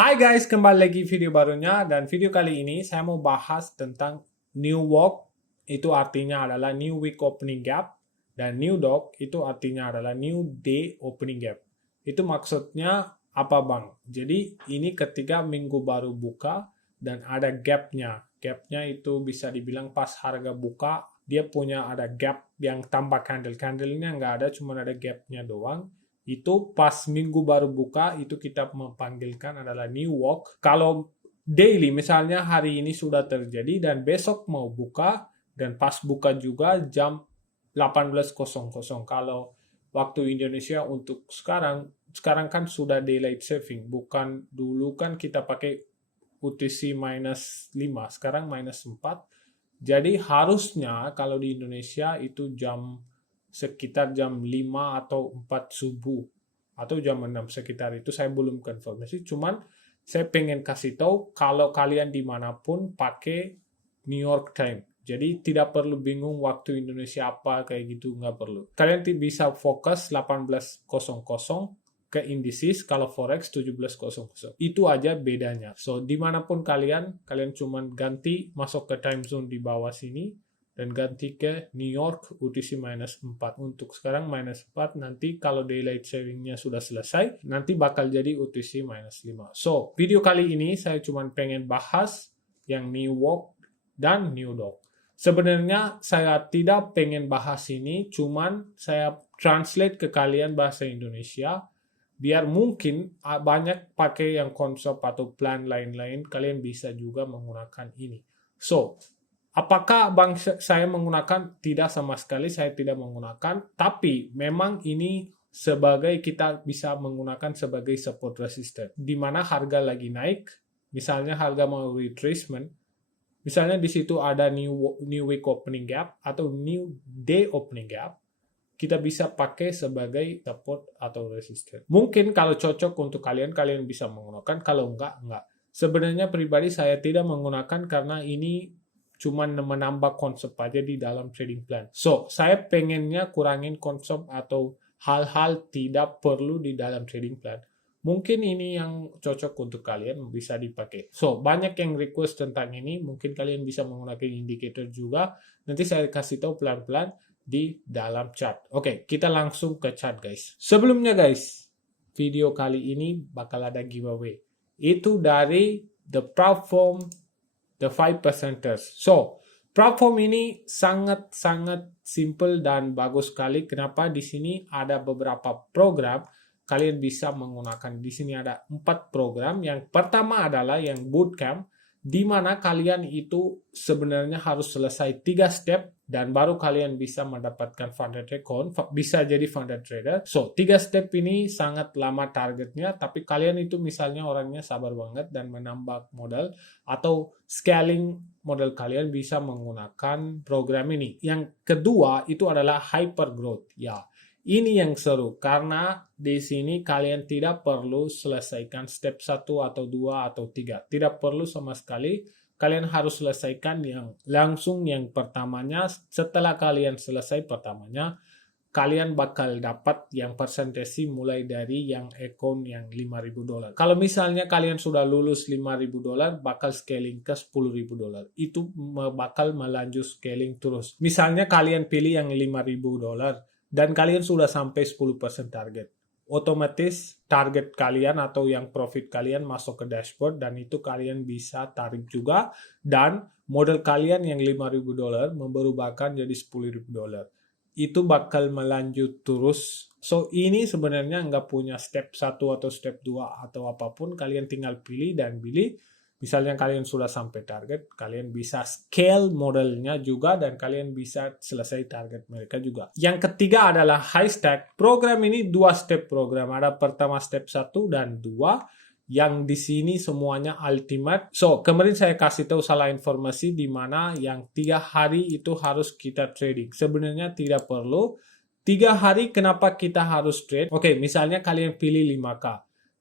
Hai guys, kembali lagi video barunya dan video kali ini saya mau bahas tentang New Walk, itu artinya adalah New Week Opening Gap, dan New Dog itu artinya adalah New Day Opening Gap. Itu maksudnya apa bang? Jadi ini ketika minggu baru buka dan ada gapnya. Gapnya itu bisa dibilang pas harga buka, dia punya ada gap yang tanpa candle. Candlenya nggak ada, cuma ada gapnya doang. Itu pas minggu baru buka, itu kita memanggilkan adalah new walk. Kalau daily, misalnya hari ini sudah terjadi dan besok mau buka, dan pas buka juga jam 18.00. Kalau waktu Indonesia untuk sekarang kan sudah daylight saving. Bukan dulu kan kita pakai UTC -5, sekarang -4. Jadi harusnya kalau di Indonesia itu sekitar jam 5 atau 4 subuh atau jam 6 sekitar itu, saya belum konfirmasi, cuman saya pengen kasih tahu kalau kalian dimanapun pakai New York time, jadi tidak perlu bingung waktu Indonesia apa kayak gitu, nggak perlu. Kalian bisa fokus 18.00 ke indices, kalau forex 17.00. Itu aja bedanya. So dimanapun kalian cuman ganti masuk ke time zone di bawah sini dan ganti ke New York UTC -4. Untuk sekarang -4, nanti kalau daylight savingnya sudah selesai, nanti bakal jadi UTC -5. So, video kali ini saya cuma pengen bahas yang New Walk dan New Dog. Sebenarnya saya tidak pengen bahas ini, cuman saya translate ke kalian bahasa Indonesia, biar mungkin banyak pakai yang konsep atau plan lain-lain, kalian bisa juga menggunakan ini. So, apakah bang saya menggunakan? Tidak sama sekali, saya tidak menggunakan. Tapi memang ini kita bisa menggunakan sebagai support resistance. Di mana harga lagi naik, misalnya harga mau retracement, misalnya di situ ada new week opening gap atau new day opening gap, kita bisa pakai sebagai support atau resistance. Mungkin kalau cocok untuk kalian bisa menggunakan, kalau enggak. Sebenarnya pribadi saya tidak menggunakan karena ini cuma menambah konsep aja di dalam trading plan. So, saya pengennya kurangin konsep atau hal-hal tidak perlu di dalam trading plan. Mungkin ini yang cocok untuk kalian, bisa dipakai. So, banyak yang request tentang ini, mungkin kalian bisa menggunakan indikator juga. Nanti saya kasih tahu pelan-pelan di dalam chart. Oke, kita langsung ke chart guys. Sebelumnya guys, video kali ini bakal ada giveaway. Itu dari the platform The 5%ers. So, platform ini sangat-sangat simple dan bagus sekali. Kenapa? Di sini ada beberapa program kalian bisa menggunakan. Di sini ada 4 program. Yang pertama adalah yang bootcamp, di mana kalian itu sebenarnya harus selesai 3 step dan baru kalian bisa mendapatkan funded account, bisa jadi funded trader. So, 3 step ini sangat lama targetnya, tapi kalian itu misalnya orangnya sabar banget dan menambah modal atau scaling modal, kalian bisa menggunakan program ini. Yang kedua itu adalah hyper growth. Ya, ini yang seru karena di sini kalian tidak perlu selesaikan step 1 atau 2 atau 3. Tidak perlu sama sekali. Kalian harus selesaikan langsung yang pertamanya. Setelah kalian selesai pertamanya, kalian bakal dapat yang persentase mulai dari yang account yang $5.000. Kalau misalnya kalian sudah lulus $5.000, bakal scaling ke $10.000. Itu bakal melanjut scaling terus. Misalnya kalian pilih yang $5.000 dan kalian sudah sampai 10% target, otomatis target kalian atau yang profit kalian masuk ke dashboard dan itu kalian bisa tarik juga, dan modal kalian yang $5.000 berubahkan jadi $10.000. Itu bakal melanjut terus. So, ini sebenarnya nggak punya step 1 atau step 2 atau apapun. Kalian tinggal pilih dan pilih. Misalnya kalian sudah sampai target, kalian bisa scale modelnya juga dan kalian bisa selesai target mereka juga. Yang ketiga adalah high stack. Program ini 2 step program. Ada pertama step 1 dan 2. Yang di sini semuanya ultimate. So, kemarin saya kasih tahu salah informasi di mana yang 3 hari itu harus kita trading. Sebenarnya tidak perlu. 3 hari kenapa kita harus trade? Oke, misalnya kalian pilih 5K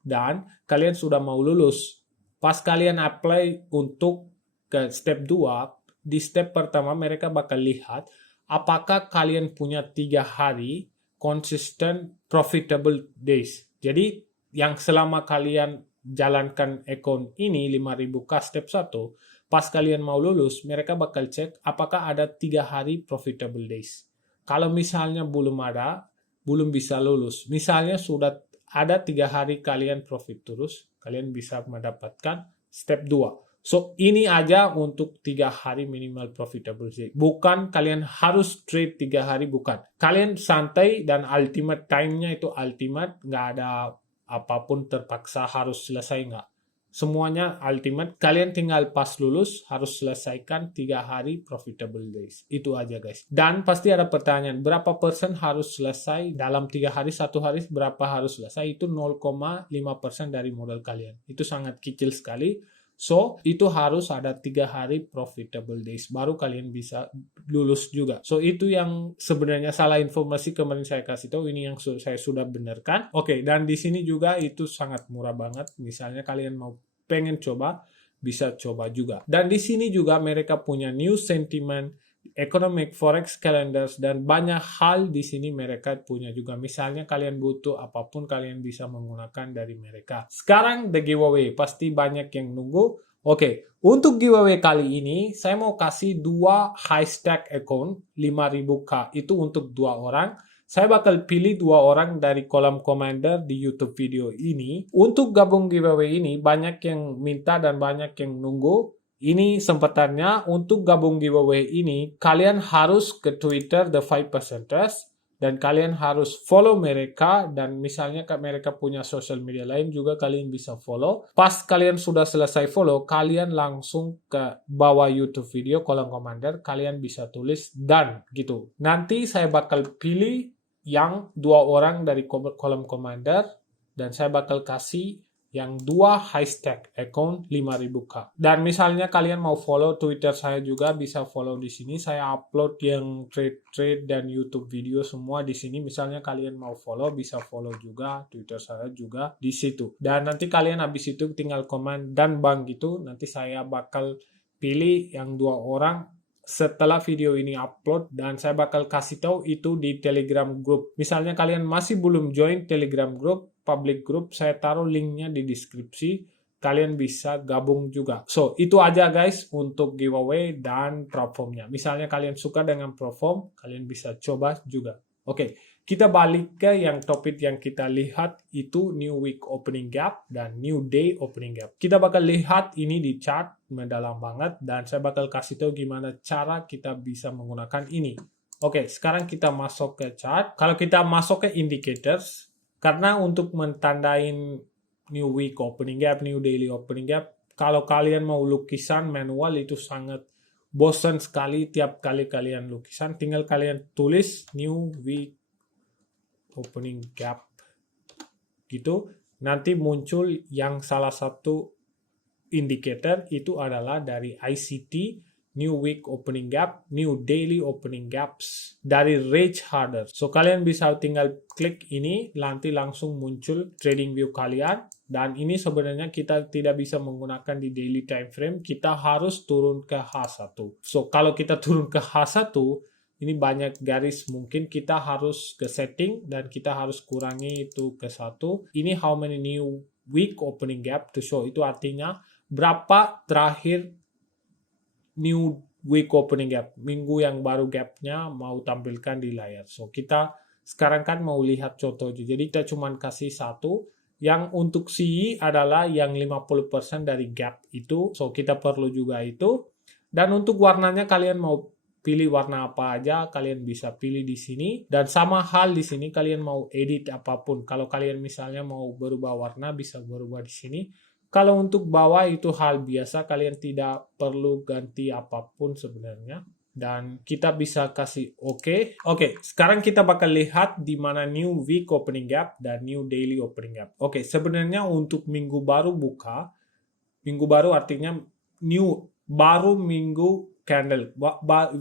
dan kalian sudah mau lulus. Pas kalian apply untuk ke step 2, di step pertama mereka bakal lihat apakah kalian punya 3 hari consistent profitable days. Jadi yang selama kalian jalankan account ini 5.000k step 1, pas kalian mau lulus, mereka bakal cek apakah ada 3 hari profitable days. Kalau misalnya belum ada, belum bisa lulus. Misalnya sudah ada 3 hari kalian profit terus, kalian bisa mendapatkan step 2. So, ini aja untuk 3 hari minimal profitable day. Bukan kalian harus trade 3 hari, bukan. Kalian santai dan ultimate time-nya itu ultimate, nggak ada apapun terpaksa harus selesai, nggak. Semuanya ultimate. Kalian tinggal pas lulus harus selesaikan 3 hari profitable days. Itu aja guys. Dan pasti ada pertanyaan, berapa persen harus selesai dalam 3 hari, 1 hari berapa harus selesai? Itu 0,5% dari modal kalian. Itu sangat kecil sekali. So, itu harus ada 3 hari profitable days. Baru kalian bisa lulus juga. So, itu yang sebenarnya salah informasi kemarin saya kasih tahu. Ini yang saya sudah benarkan. Oke, dan di sini juga itu sangat murah banget. Misalnya kalian mau pengen coba, bisa coba juga. Dan di sini juga mereka punya news sentiment, economic forex calendars, dan banyak hal di sini mereka punya juga. Misalnya kalian butuh apapun, kalian bisa menggunakan dari mereka. Sekarang the giveaway, pasti banyak yang nunggu. Oke, untuk giveaway kali ini saya mau kasih 2 high stack account 5.000k. Itu untuk 2 orang. Saya bakal pilih 2 orang dari kolom komentar di YouTube video ini. Untuk gabung giveaway ini, banyak yang minta dan banyak yang nunggu. Ini sempatannya. Untuk gabung giveaway ini, kalian harus ke Twitter The 5%ers dan kalian harus follow mereka, dan misalnya mereka punya social media lain juga kalian bisa follow. Pas kalian sudah selesai follow, kalian langsung ke bawah YouTube video kolom komentar, kalian bisa tulis dan gitu. Nanti saya bakal pilih yang 2 orang dari kolom komentar dan saya bakal kasih yang 2 high stack account 5.000k. Dan misalnya kalian mau follow Twitter saya juga, bisa follow di sini. Saya upload yang trade dan YouTube video semua di sini. Misalnya kalian mau follow, bisa follow juga Twitter saya juga di situ. Dan nanti kalian habis itu tinggal komen dan bang gitu. Nanti saya bakal pilih yang 2 orang setelah video ini upload, dan saya bakal kasih tahu itu di Telegram group. Misalnya kalian masih belum join Telegram group, public group, saya taruh linknya di deskripsi. Kalian bisa gabung juga. So, itu aja guys untuk giveaway dan platformnya. Misalnya kalian suka dengan platform, kalian bisa coba juga. Oke, kita balik ke yang topik yang kita lihat, itu new week opening gap dan new day opening gap. Kita bakal lihat ini di chart mendalam banget, dan saya bakal kasih tahu gimana cara kita bisa menggunakan ini. Oke, sekarang kita masuk ke chart. Kalau kita masuk ke indicators, karena untuk mentandain new week opening gap, new daily opening gap, kalau kalian mau lukisan manual itu sangat bosan sekali. Tiap kali kalian lukisan, tinggal kalian tulis new week opening gap gitu. Nanti muncul yang salah satu indicator itu adalah dari ICT, new week opening gap, new daily opening gaps, dari Rage Harder. So kalian bisa tinggal klik ini, nanti langsung muncul trading view kalian. Dan ini sebenarnya kita tidak bisa menggunakan di daily time frame, kita harus turun ke H1. So kalau kita turun ke H1, ini banyak garis, mungkin kita harus ke setting dan kita harus kurangi itu ke 1. Ini how many new week opening gap to show, itu artinya berapa terakhir new week opening gap, minggu yang baru gapnya mau tampilkan di layar. So kita sekarang kan mau lihat contoh, jadi kita cuma kasih 1. Yang untuk CI adalah yang 50% dari gap itu, so kita perlu juga itu. Dan untuk warnanya kalian mau pilih warna apa aja, kalian bisa pilih di sini. Dan sama hal di sini, kalian mau edit apapun. Kalau kalian misalnya mau berubah warna, bisa berubah di sini. Kalau untuk bawah itu hal biasa, kalian tidak perlu ganti apapun sebenarnya. Dan kita bisa kasih OK. Oke, sekarang kita bakal lihat di mana new week opening gap dan new daily opening gap. Oke, sebenarnya untuk minggu baru buka, minggu baru artinya new, baru minggu candle,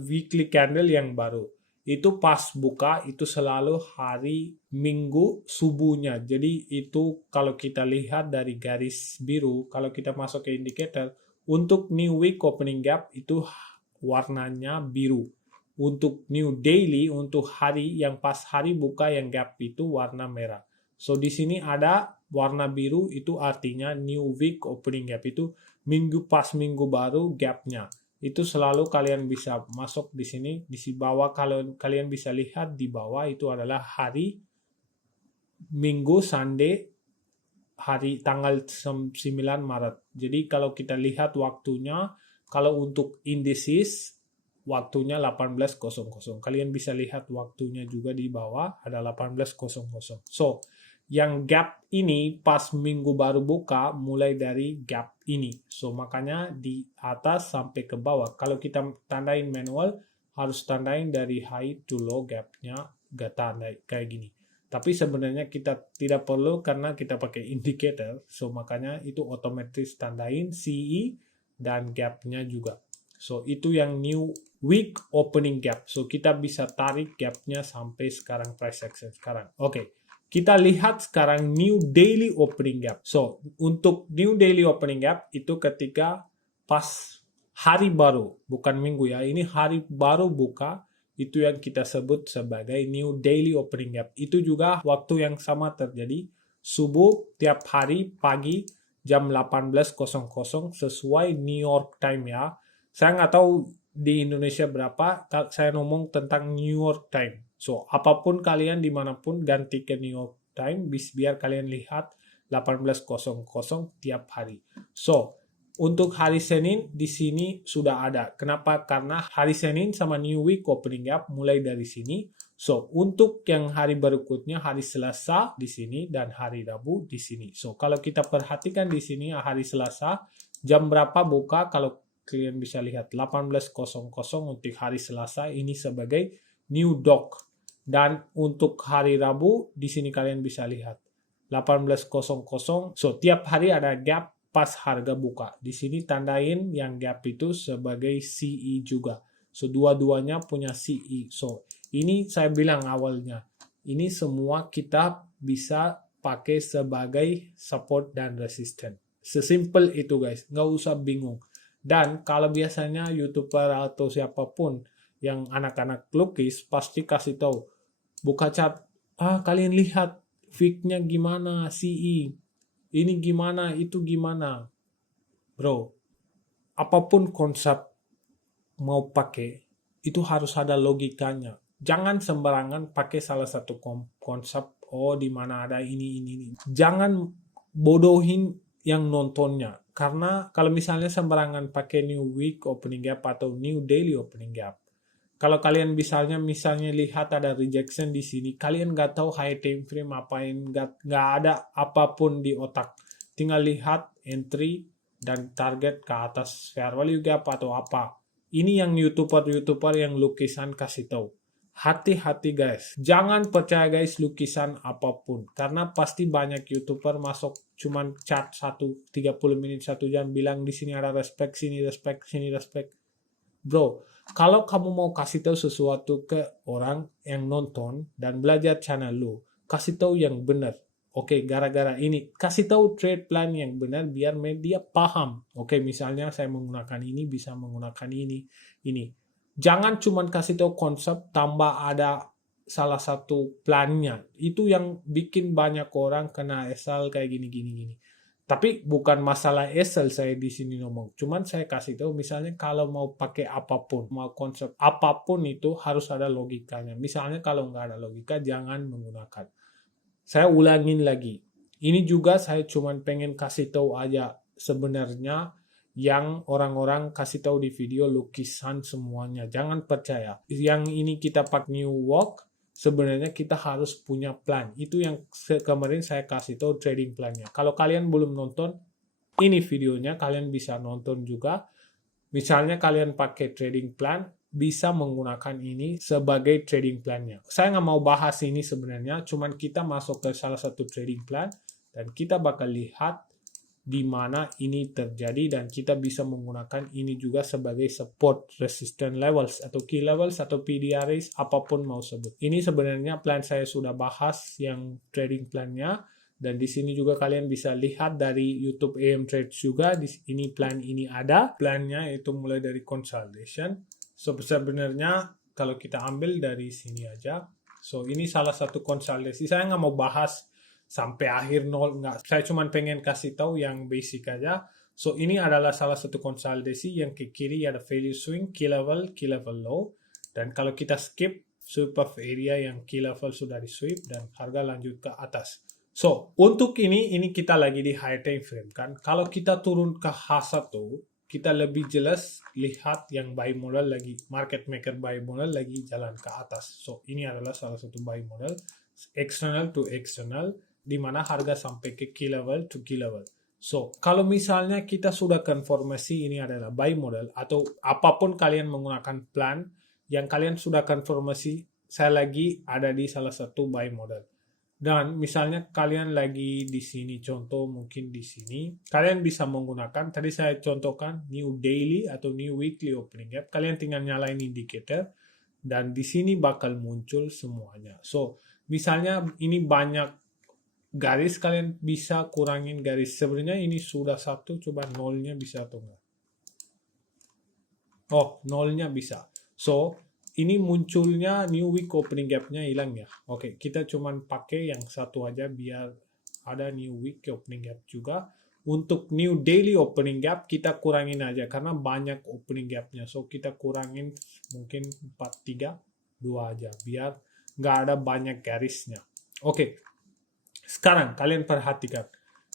weekly candle yang baru. Itu pas buka, itu selalu hari minggu subuhnya. Jadi itu kalau kita lihat dari garis biru, kalau kita masuk ke indicator, untuk new week opening gap itu warnanya biru. Untuk new daily, untuk hari yang pas hari buka yang gap itu warna merah. So di sini ada warna biru itu artinya new week opening gap, itu minggu baru gapnya. Itu selalu kalian bisa masuk di sini, di bawah kalau kalian bisa lihat di bawah itu adalah hari Minggu Sunday, hari tanggal 9 Maret. Jadi kalau kita lihat waktunya, kalau untuk indices waktunya 18.00. Kalian bisa lihat waktunya juga di bawah ada 18.00. So, yang gap ini pas minggu baru buka mulai dari gap ini. So, makanya di atas sampai ke bawah. Kalau kita tandain manual, harus tandain dari high to low gapnya, gak tandai kayak gini. Tapi sebenarnya kita tidak perlu karena kita pakai indicator. So, makanya itu otomatis tandain CE dan gapnya juga. So, itu yang new week opening gap. So, kita bisa tarik gapnya sampai sekarang price action sekarang. Oke. Kita lihat sekarang new daily opening gap. So, untuk new daily opening gap itu ketika pas hari baru, bukan minggu ya. Ini hari baru buka, itu yang kita sebut sebagai new daily opening gap. Itu juga waktu yang sama terjadi subuh tiap hari pagi jam 18.00 sesuai New York time ya. Saya nggak tahu di Indonesia berapa, saya ngomong tentang New York time. So, apapun kalian dimanapun ganti ke New York time, biar kalian lihat 18.00 tiap hari. So, untuk hari Senin di sini sudah ada. Kenapa? Karena hari Senin sama New Week opening gap mulai dari sini. So, untuk yang hari berikutnya hari Selasa di sini dan hari Rabu di sini. So, kalau kita perhatikan di sini hari Selasa, jam berapa buka? Kalau kalian bisa lihat 18.00 untuk hari Selasa ini sebagai new dog. Dan untuk hari Rabu di sini kalian bisa lihat 18.00. So tiap hari ada gap pas harga buka. Di sini tandain yang gap itu sebagai CE juga. So dua-duanya punya CE. So ini saya bilang awalnya, ini semua kita bisa pakai sebagai support dan resistance. Sesimpel itu guys, nggak usah bingung. Dan kalau biasanya YouTuber atau siapapun yang anak-anak lukis pasti kasih tahu, buka chart, kalian lihat wick-nya gimana, CE, ini gimana, itu gimana. Bro, apapun konsep mau pakai, itu harus ada logikanya. Jangan sembarangan pakai salah satu konsep, di mana ada ini. Jangan bodohin yang nontonnya. Karena kalau misalnya sembarangan pakai new week opening gap atau new daily opening gap, kalau kalian misalnya lihat ada rejection di sini, kalian nggak tahu high time frame apain, nggak ada apapun di otak. Tinggal lihat entry dan target ke atas fair value gap atau apa. Ini yang YouTuber yang lukisan kasih tahu. Hati-hati guys, jangan percaya guys lukisan apapun, karena pasti banyak YouTuber masuk cuman chat 30 menit 1 jam bilang di sini ada respect, sini respect, sini respect. Bro, kalau kamu mau kasih tahu sesuatu ke orang yang nonton dan belajar channel lu, kasih tahu yang benar. Oke, gara-gara ini kasih tahu trade plan yang benar biar media paham. Oke, misalnya saya menggunakan ini, bisa menggunakan ini. Jangan cuma kasih tahu konsep tambah ada salah satu plannya. Itu yang bikin banyak orang kena asal kayak gini. Tapi bukan masalah asal saya di sini ngomong. Cuman saya kasih tahu misalnya kalau mau pakai apapun, mau konsep apapun itu harus ada logikanya. Misalnya kalau nggak ada logika jangan menggunakan. Saya ulangin lagi. Ini juga saya cuman pengen kasih tahu aja sebenarnya yang orang-orang kasih tahu di video lukisan semuanya. Jangan percaya. Yang ini kita pakai new walk, sebenarnya kita harus punya plan. Itu yang kemarin saya kasih tahu trading plannya. Kalau kalian belum nonton, ini videonya kalian bisa nonton juga. Misalnya kalian pakai trading plan, bisa menggunakan ini sebagai trading plannya. Saya nggak mau bahas ini sebenarnya, cuman kita masuk ke salah satu trading plan dan kita bakal lihat di mana ini terjadi dan kita bisa menggunakan ini juga sebagai support, resistance levels atau key levels atau PDRs, apapun mau sebut. Ini sebenarnya plan saya sudah bahas yang trading plannya dan di sini juga kalian bisa lihat dari YouTube AM Trades juga. Di ini plan ini ada. Plannya itu mulai dari consolidation. So sebenarnya kalau kita ambil dari sini aja. So ini salah satu konsolidasi. Saya nggak mau bahas sampai akhir nol, enggak. Saya cuma pengen kasih tahu yang basic aja. So ini adalah salah satu konsolidasi. Yang ke kiri ada value swing, key level low. Dan kalau kita skip sweep of area yang key level sudah di sweep dan harga lanjut ke atas. So untuk ini kita lagi di high time frame kan. Kalau kita turun ke H1, kita lebih jelas lihat yang buy model lagi, market maker buy model lagi jalan ke atas. So ini adalah salah satu buy model external to external, di mana harga sampai ke key level to key level. So kalau misalnya kita sudah konfirmasi ini adalah buy model, atau apapun kalian menggunakan plan yang kalian sudah konfirmasi, saya lagi ada di salah satu buy model. Dan misalnya kalian lagi di sini, contoh mungkin di sini, kalian bisa menggunakan, tadi saya contohkan new daily atau new weekly opening gap. Kalian tinggal nyalain indikator dan di sini bakal muncul semuanya. So, misalnya ini banyak garis, kalian bisa kurangin garis. Sebenarnya ini sudah satu, coba nolnya bisa atau enggak? Oh, nolnya bisa. So, ini munculnya new week opening gap-nya hilang ya. Oke, kita cuman pakai yang satu aja biar ada new week opening gap juga. Untuk new daily opening gap kita kurangin aja karena banyak opening gap-nya. So kita kurangin mungkin 4, 3, 2 aja biar nggak ada banyak garisnya. Oke, sekarang kalian perhatikan.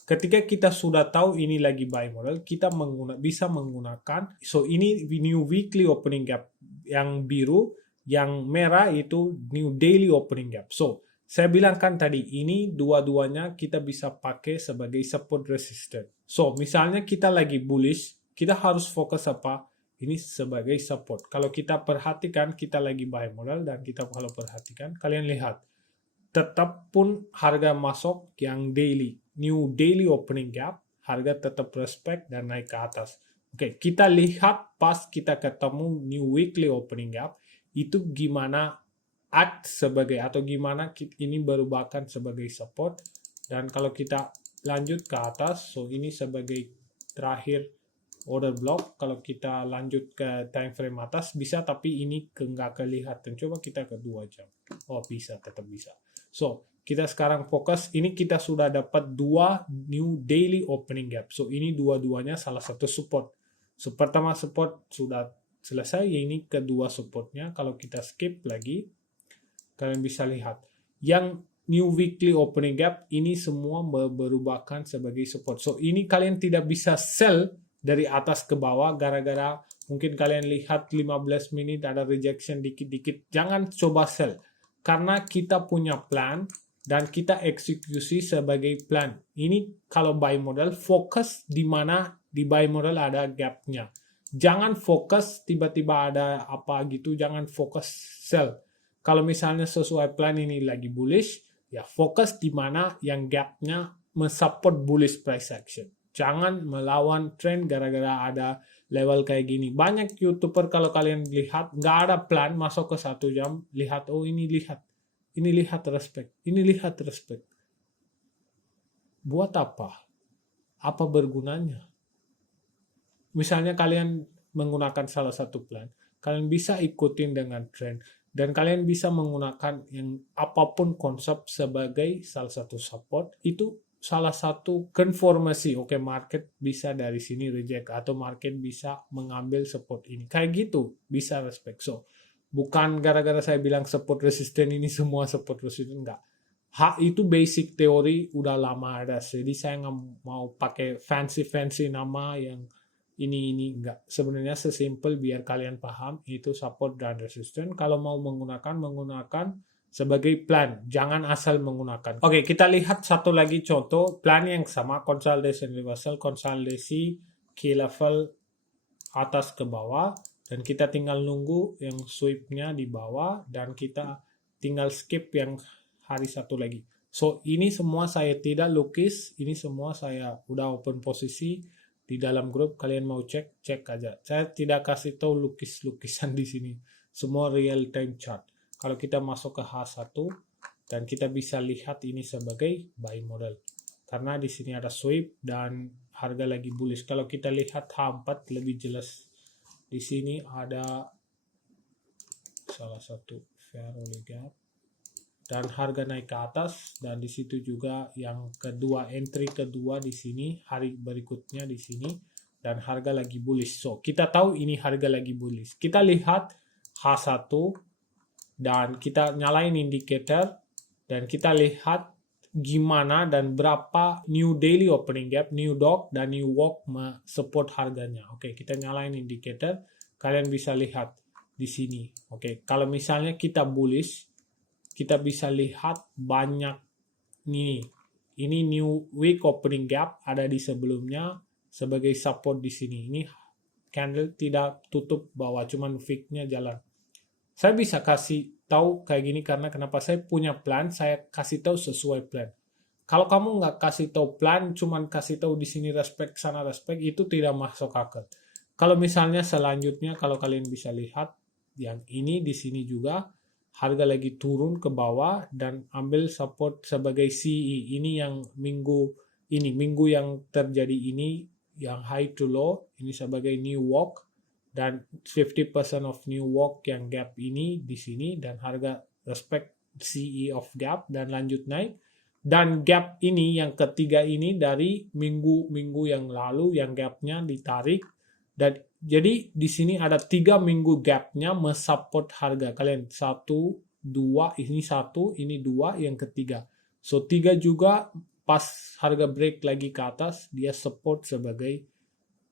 Ketika kita sudah tahu ini lagi buy model, kita bisa menggunakan, so ini new weekly opening gap, yang biru, yang merah itu new daily opening gap. So, saya bilang kan tadi, ini dua-duanya kita bisa pakai sebagai support resistance. So, misalnya kita lagi bullish, kita harus fokus apa? Ini sebagai support. Kalau kita perhatikan, kita lagi buy model, dan kita kalau perhatikan, kalian lihat, tetap pun harga masuk yang daily, new daily opening gap, harga tetap respect dan naik ke atas. Oke, kita lihat pas kita ketemu new weekly opening gap, itu gimana act sebagai, atau gimana ini berubahkan sebagai support. Dan kalau kita lanjut ke atas, so ini sebagai terakhir order block. Kalau kita lanjut ke time frame atas bisa, tapi ini nggak kelihatan. Coba kita ke 2 jam. Oh bisa, tetap bisa. So, kita sekarang fokus, ini kita sudah dapat 2 new daily opening gap. So, ini dua-duanya salah satu support. So, pertama support sudah selesai, ini kedua supportnya. Kalau kita skip lagi, kalian bisa lihat. Yang new weekly opening gap, ini semua berubahkan sebagai support. So, ini kalian tidak bisa sell dari atas ke bawah, gara-gara mungkin kalian lihat 15 menit ada rejection dikit-dikit. Jangan coba sell. Karena kita punya plan dan kita eksekusi sebagai plan. Ini kalau buy model, fokus di mana di buy model ada gapnya. Jangan fokus tiba-tiba ada apa gitu, jangan fokus sell. Kalau misalnya sesuai plan ini lagi bullish, ya fokus di mana yang gapnya mensupport bullish price action. Jangan melawan trend gara-gara ada level kayak gini. Banyak YouTuber kalau kalian lihat nggak ada plan masuk ke 1 jam, lihat oh ini lihat respect, ini lihat respect. Buat apa? Apa bergunanya? Misalnya kalian menggunakan salah satu plan, kalian bisa ikutin dengan trend dan kalian bisa menggunakan yang apapun konsep sebagai salah satu support, itu salah satu konfirmasi. Oke, market bisa dari sini reject atau market bisa mengambil support ini. Kayak gitu bisa respect. So, bukan gara-gara saya bilang support resisten ini semua support resisten, enggak. Itu basic teori udah lama ada. Jadi saya nggak mau pakai fancy nama yang ini enggak. Sebenarnya sesimpel biar kalian paham itu support dan resisten. Kalau mau menggunakan sebagai plan, jangan asal menggunakan. Oke, kita lihat satu lagi contoh plan yang sama, consolidation reversal, konsolidasi key level atas ke bawah, dan kita tinggal nunggu yang sweepnya di bawah, dan kita tinggal skip yang hari satu lagi. So, ini semua saya tidak lukis, ini semua saya udah open posisi di dalam grup, kalian mau cek aja. Saya tidak kasih tahu lukis-lukisan di sini, semua real time chart. Kalau kita masuk ke H1 dan kita bisa lihat ini sebagai buy model. Karena di sini ada sweep dan harga lagi bullish. Kalau kita lihat H4 lebih jelas. Di sini ada salah satu fair value gap. dan harga naik ke atas, dan di situ juga yang kedua, entry kedua di sini, hari berikutnya di sini, dan harga lagi bullish. So kita tahu ini harga lagi bullish. Kita lihat H1 dan kita nyalain indikator dan kita lihat gimana dan berapa new daily opening gap, new dog dan new walk support harganya. Oke, kita nyalain indikator, kalian bisa lihat di sini. Oke, kalau misalnya kita bullish, kita bisa lihat banyak nih. Ini new week opening gap ada di sebelumnya sebagai support di sini. Ini candle tidak tutup bawah, cuman wick-nya jalan. Saya bisa kasih tahu kayak gini karena kenapa saya punya plan, saya kasih tahu sesuai plan. Kalau kamu nggak kasih tahu plan, cuman kasih tahu di sini respect sana respect, itu tidak masuk akal. Kalau misalnya selanjutnya, kalau kalian bisa lihat yang ini di sini juga harga lagi turun ke bawah dan ambil support sebagai CE. Ini yang minggu yang terjadi ini yang high to low, ini sebagai new walk. Dan 50% of new walk yang gap ini di sini dan harga respect CE of gap dan lanjut naik. Dan gap ini yang ketiga ini dari minggu yang lalu yang gapnya ditarik. Dan jadi di sini ada 3 minggu gapnya mensupport harga kalian. 1, 2, ini 1, ini 2, yang ketiga. So 3 juga pas harga break lagi ke atas, dia support sebagai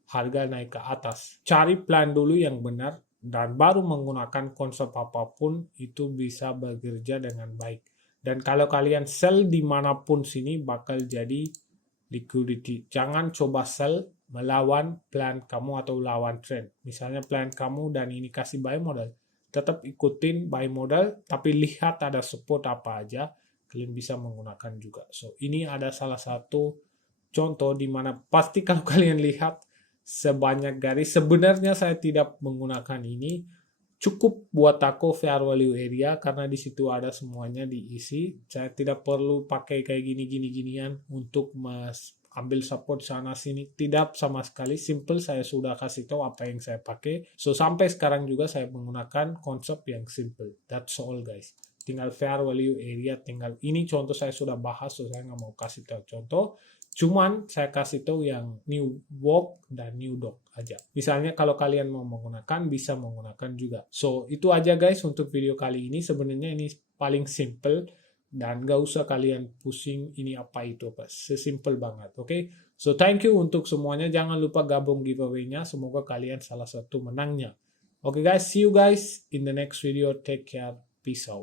harga naik ke atas. Cari plan dulu yang benar dan baru menggunakan konsep apapun itu bisa bekerja dengan baik. Dan kalau kalian sell dimanapun sini bakal jadi liquidity. Jangan coba sell melawan plan kamu atau lawan trend. Misalnya plan kamu dan ini kasih buy modal. Tetap ikutin buy modal, tapi lihat ada support apa aja, kalian bisa menggunakan juga. So, ini ada salah satu contoh di mana pasti kalau kalian lihat sebanyak garis, sebenarnya saya tidak menggunakan ini, cukup buat aku fair value area karena di situ ada semuanya diisi. Saya tidak perlu pakai kayak ginian untuk ambil support sana sini, tidak sama sekali. Simple, saya sudah kasih tahu apa yang saya pakai. So sampai sekarang juga saya menggunakan konsep yang simple. That's all guys. Tinggal fair value area, tinggal ini contoh saya sudah bahas, so saya nggak mau kasih tahu contoh. Cuman saya kasih tahu yang new walk dan new dog aja. Misalnya kalau kalian mau menggunakan, bisa menggunakan juga. So itu aja guys untuk video kali ini. Sebenarnya ini paling simple dan gak usah kalian pusing ini apa itu apa. Sesimpel banget, oke? So thank you untuk semuanya. Jangan lupa gabung giveaway-nya. Semoga kalian salah satu menangnya. Oke guys, see you guys in the next video. Take care. Peace out.